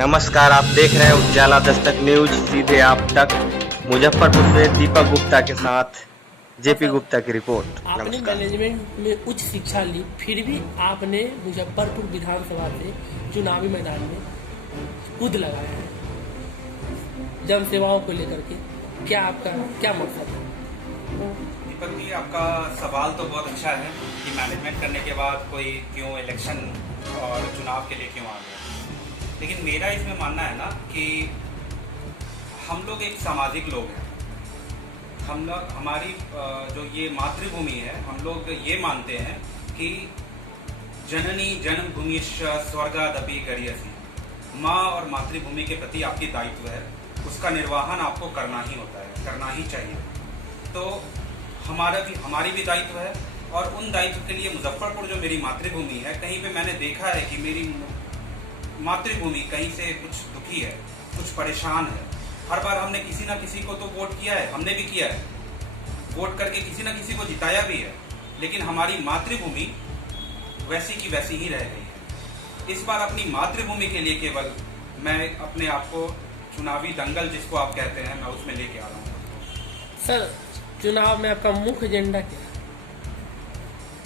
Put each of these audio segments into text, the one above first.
नमस्कार, आप देख रहे हैं उजाला दस्तक न्यूज। सीधे आप तक मुजफ्फरपुर से दीपक गुप्ता के साथ जेपी गुप्ता की रिपोर्ट। आपने नमस्कार। मैनेजमेंट में उच्च शिक्षा ली, फिर भी आपने मुजफ्फरपुर विधानसभा से चुनावी मैदान में कूद लगाया है जन सेवाओं को लेकर के। क्या आपका क्या मकसद है? दीपक जी, आपका सवाल तो बहुत अच्छा है कि मैनेजमेंट करने के बाद कोई क्यों इलेक्शन और चुनाव के लिए क्यों आ गया। लेकिन मेरा इसमें मानना है ना कि हम लोग एक सामाजिक लोग हैं। हम लोग हमारी जो ये मातृभूमि है, हम लोग ये मानते हैं कि जननी जन्मभूमि स्वर्गादपि गरीयसी, माँ और मातृभूमि के प्रति आपकी दायित्व है, उसका निर्वहन आपको करना ही होता है, करना ही चाहिए। तो हमारी भी दायित्व है और उन दायित्व के लिए मुजफ्फरपुर जो मेरी मातृभूमि है, कहीं पे मैंने देखा है कि मेरी मातृभूमि कहीं से कुछ दुखी है, कुछ परेशान है। हर बार हमने किसी ना किसी को तो वोट किया है, हमने भी किया है, वोट करके किसी ना किसी को जिताया भी है, लेकिन हमारी मातृभूमि वैसी की वैसी ही रह गई है। इस बार अपनी मातृभूमि के लिए केवल मैं अपने आप को चुनावी दंगल जिसको आप कहते हैं, मैं उसमें लेके आ रहा हूँ। सर, चुनाव में आपका मुख्य एजेंडा क्या है?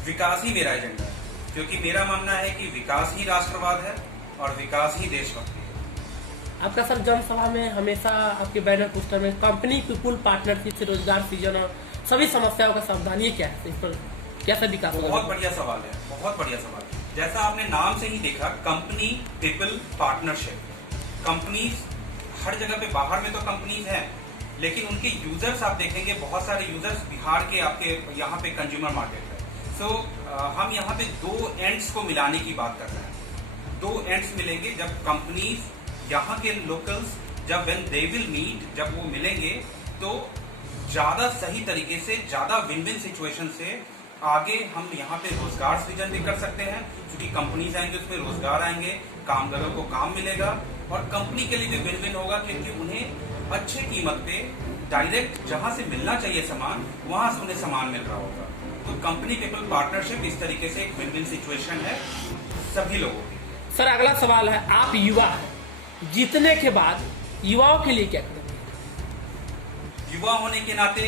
विकास ही मेरा एजेंडा है, क्योंकि मेरा मानना है कि विकास ही राष्ट्रवाद है और विकास ही देशभक्ति है। आपका सर जनसभा में हमेशा आपके बैनर पोस्टर में कंपनी पीपुल पार्टनरशिप से रोजगार सृजन और सभी समस्याओं का समाधान, ये क्या है? इस पर कैसा विकास होगा? बहुत बढ़िया सवाल है, बहुत बढ़िया सवाल। जैसा आपने नाम से ही देखा, कंपनी पीपल पार्टनरशिप। कंपनीज हर जगह पे, बाहर में तो कंपनीज हैं, लेकिन उनके यूजर्स आप देखेंगे, बहुत सारे यूजर्स बिहार के आपके यहाँ पे कंज्यूमर मार्केट है। सो हम यहाँ पे दो एंड्स को मिलाने की बात कर रहे हैं। दो एंड्स मिलेंगे जब कंपनीज यहाँ के लोकल्स, जब व्हेन दे विल मीट, जब वो मिलेंगे तो ज्यादा सही तरीके से, ज्यादा विन विन सिचुएशन से आगे हम यहाँ पे रोजगार सृजन भी कर सकते हैं, क्योंकि कंपनीज आएंगे, उसमें रोजगार आएंगे, कामगारों को काम मिलेगा और कंपनी के लिए भी विन विन होगा, क्योंकि उन्हें अच्छे कीमत पे डायरेक्ट जहां से मिलना चाहिए सामान, वहां से उन्हें सामान मिल रहा होगा। तो कंपनी पीपल पार्टनरशिप इस तरीके से एक विन विन सिचुएशन है सभी लोगों की। सर, अगला सवाल है, आप युवा हैं, जीतने के बाद युवाओं के लिए क्या करेंगे? युवा होने के नाते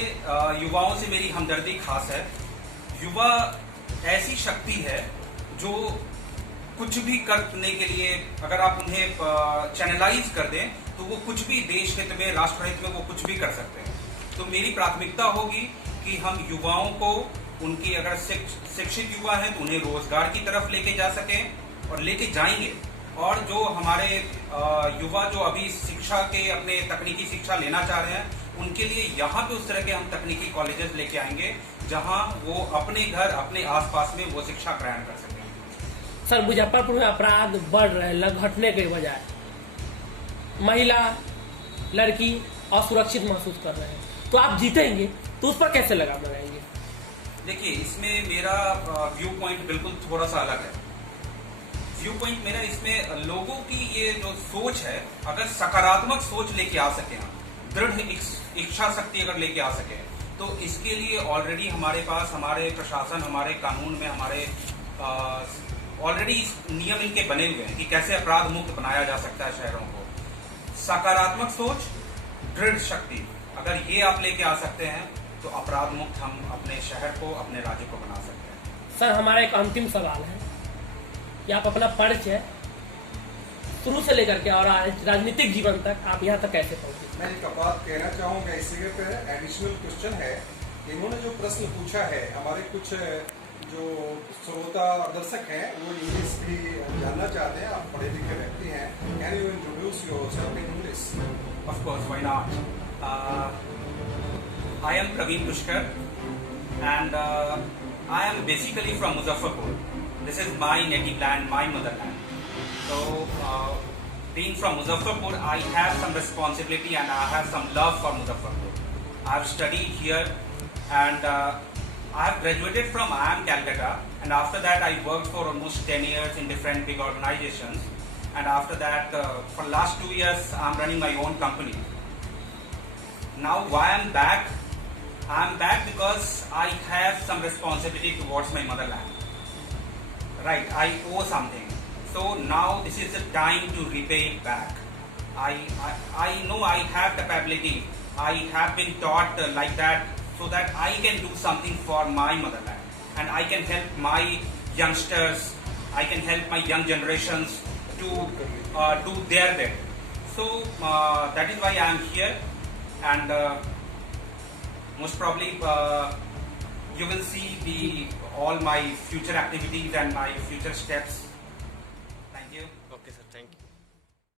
युवाओं से मेरी हमदर्दी खास है। युवा ऐसी शक्ति है जो कुछ भी करने के लिए, अगर आप उन्हें चैनलाइज कर दें तो वो कुछ भी देश हित में, राष्ट्र हित में वो कुछ भी कर सकते हैं। तो मेरी प्राथमिकता होगी कि हम युवाओं को, उनकी अगर शिक्षित युवा हैं तो उन्हें रोजगार की तरफ लेके जा सकें और लेके जाएंगे। और जो हमारे युवा जो अभी शिक्षा के, अपने तकनीकी शिक्षा लेना चाह रहे हैं, उनके लिए यहाँ पे उस तरह के हम तकनीकी कॉलेजेस लेके आएंगे जहाँ वो अपने घर, अपने आसपास में वो शिक्षा ग्रहण कर सकें। सर, मुजफ्फरपुर में अपराध बढ़ रहे हैं, घटने के बजाय महिला, लड़की असुरक्षित महसूस कर रहे हैं, तो आप जीतेंगे तो उस पर कैसे लगाम लगाएंगे? देखिए, इसमें मेरा व्यू पॉइंट बिल्कुल थोड़ा सा अलग है। व्यू पॉइंट मेरा इसमें लोगों की ये जो सोच है, अगर सकारात्मक सोच लेके आ सके, हम दृढ़ इच्छा शक्ति अगर लेके आ सके, तो इसके लिए ऑलरेडी हमारे पास, हमारे प्रशासन, हमारे कानून में, हमारे ऑलरेडी नियम इनके बने हुए हैं कि कैसे अपराध मुक्त बनाया जा सकता है शहरों को। सकारात्मक सोच, दृढ़ शक्ति, अगर ये आप लेके आ सकते हैं तो अपराध मुक्त हम अपने शहर को, अपने राज्य को बना सकते हैं। सर, हमारा एक अंतिम सवाल है कि आप अपना परिचय शुरू से लेकर के और राजनीतिक जीवन तक आप यहाँ तक कैसे पहुंचे? मैं एक बात कहना चाहूँगा, इस जगह पे एडिशनल क्वेश्चन है। इन्होंने जो प्रश्न पूछा है, हमारे कुछ जो श्रोता दर्शक हैं वो इंग्लिश भी जानना चाहते हैं। आप पढ़े लिखे व्यक्ति हैं, can you introduce yourself in English? Of course, why not? I am Praveen Pushkar and I am basically from Muzaffarpur. This is my native land, my motherland. So, being from Muzaffarpur, I have some responsibility and I have some love for Muzaffarpur. I have studied here and I have graduated from IIM Calcutta, and after that I worked for almost 10 years in different big organizations, and after that for last 2 years I am running my own company. Now why I am back? I am back because I have some responsibility towards my motherland. Right, I owe something. So now this is the time to repay it back. I know I have capability. I have been taught like that so that I can do something for my motherland, and I can help my youngsters. I can help my young generations to do their bit. So that is why I am here, and most probably you will see all my future activities and my future steps